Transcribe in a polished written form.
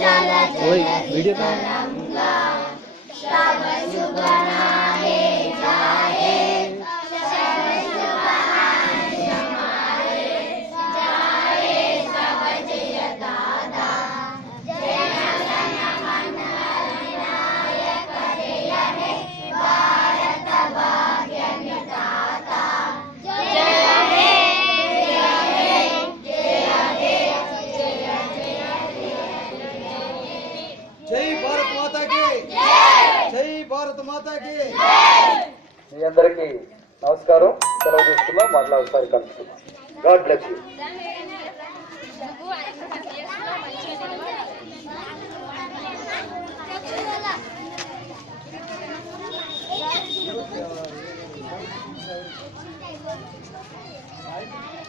ओए वीडियो का जय भारत माता की जय भारत माता की మీ అందరికీ నమస్కారం. సెలవు తీసుకున్నా మళ్ళీ ఒకసారి కలుసుకున్నాం. God bless you. Right?